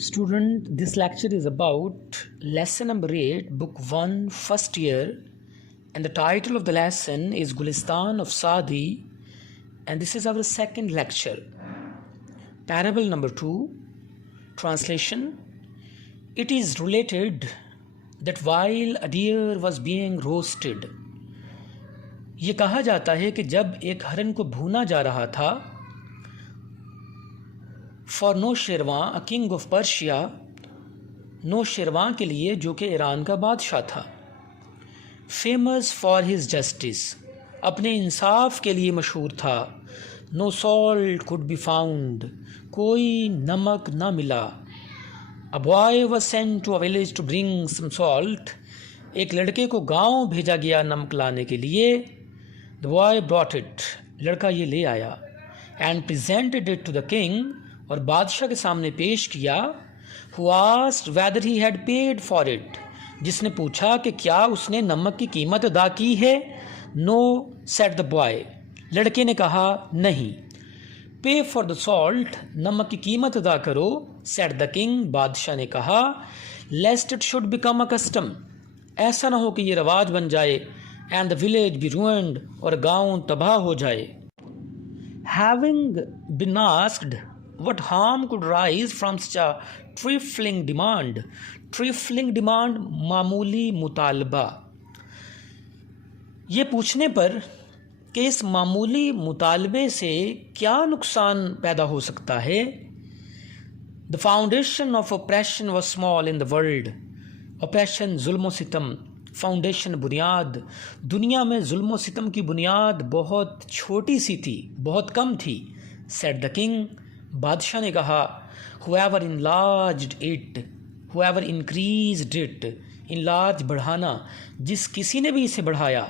Student, this lecture is about lesson number 8, book 1, first year, and the title of the lesson is Gulistan of Saadi, and this is our second lecture. Parable number 2, translation. It is related that while a deer was being roasted, ये कहा जाता है कि जब एक हरन को भूना जा रहा था, for Nausherwan a king of Persia, Nausherwan के लिए जो कि ईरान का बादशाह था, फेमस फॉर हिज जस्टिस, अपने इंसाफ के लिए मशहूर था, no salt could be found, कोई नमक ना मिला, a boy was sent to a village to bring some salt, एक लड़के को गांव भेजा गया नमक लाने के लिए, द बॉय ब्रॉट इट, लड़का ये ले आया, and presented it to the king, और बादशाह के सामने पेश किया, who asked whether he had paid for it, जिसने पूछा कि क्या उसने नमक की कीमत अदा की है, नो सेड द बॉय, लड़के ने कहा नहीं, पे फॉर द सॉल्ट, नमक की कीमत अदा करो, सेड द किंग, बादशाह ने कहा, lest it should become a custom, ऐसा ना हो कि ये रवाज बन जाए, and the village be ruined, और गांव तबाह हो जाए. Having been asked what harm could rise from such a trifling demand, trifling demand मामूली मुतालबा, ये पूछने पर कि इस मामूली मुतालबे से क्या नुकसान पैदा हो सकता है. The foundation of oppression was small in the world, oppression जुल्म सितम, फाउंडेशन बुनियाद, दुनिया में जुल्म सितम की बुनियाद बहुत छोटी सी थी, बहुत कम थी, said the king, बादशाह ने कहा, whoever enlarged it, whoever increased it, enlarge बढ़ाना, जिस किसी ने भी इसे बढ़ाया,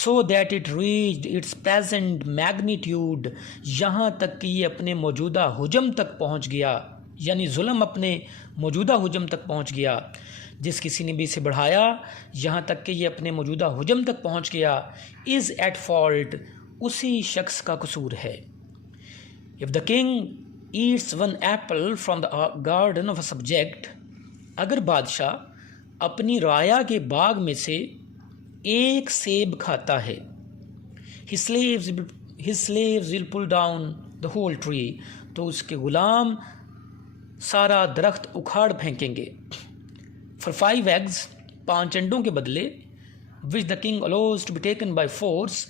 so that it reached its present magnitude, यहाँ तक कि ये अपने मौजूदा हुजम तक पहुँच गया, यानी जुल्म अपने मौजूदा हुजम तक पहुँच गया, जिस किसी ने भी इसे बढ़ाया यहाँ तक कि ये अपने मौजूदा हुजम तक पहुँच गया, is at fault, उसी शख्स का कसूर है. If the king eats one apple from the garden of a subject, अगर बादशाह अपनी राया के बाग में से एक सेब खाता है, his slaves will pull down the whole tree, तो उसके गुलाम सारा दरख्त उखाड़ फेंकेंगे. For 5 eggs, 5 अंडों के बदले, which the king allows to be taken by force,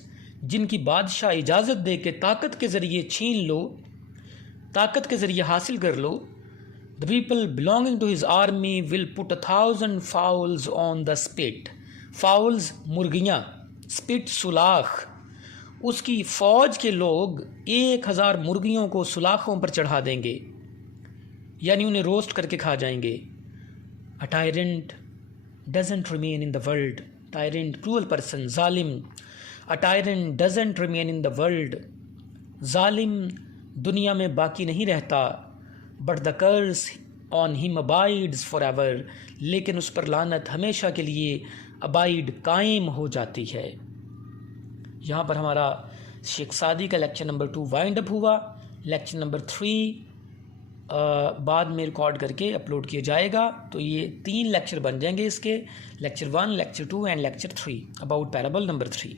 जिनकी बादशाह इजाज़त दे के ताकत के ज़रिए छीन लो, ताकत के ज़रिए हासिल कर लो, the people belonging to his army will put 1,000 fowls on the spit, fowls मुर्गियाँ, spit सुलाख, उसकी फ़ौज के लोग 1,000 मुर्गियों को सुलाखों पर चढ़ा देंगे, यानी उन्हें रोस्ट करके खा जाएंगे. A tyrant doesn't remain in the world, tyrant cruel person, जालिम, a tyrant doesn't remain in the world, जालिम दुनिया में बाकी नहीं रहता, but the curse on him abides forever, लेकिन उस पर लानत हमेशा के लिए अबाइड कायम हो जाती है. यहाँ पर हमारा शेख सादी का लेक्चर नंबर 2 वाइंड अप हुआ. लेक्चर नंबर 3 बाद में रिकॉर्ड करके अपलोड किया जाएगा, तो ये 3 लेक्चर बन जाएंगे इसके, lecture 1, lecture 2 and lecture 3 about parable number 3.